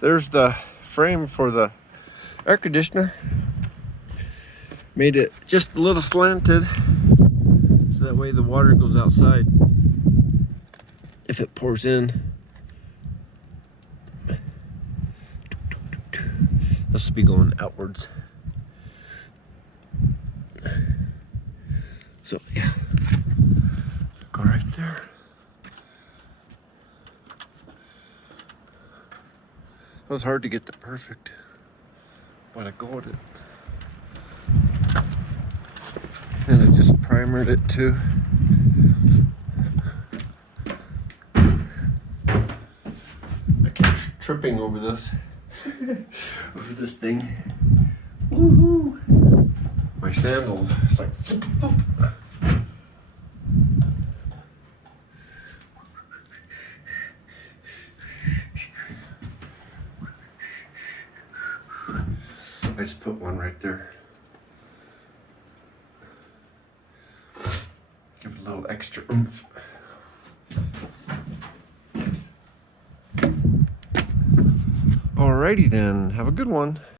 There's the frame for the air conditioner. Made it just a little slanted so that way the water goes outside if it pours in. This will be going outwards. So yeah, go right there. It was hard to get the perfect, but I got it. And I just primered it too. I kept tripping over this, over this thing. Woohoo! My sandals, it's like, I just put one right there. Give it a little extra oomph. Alrighty then, have a good one.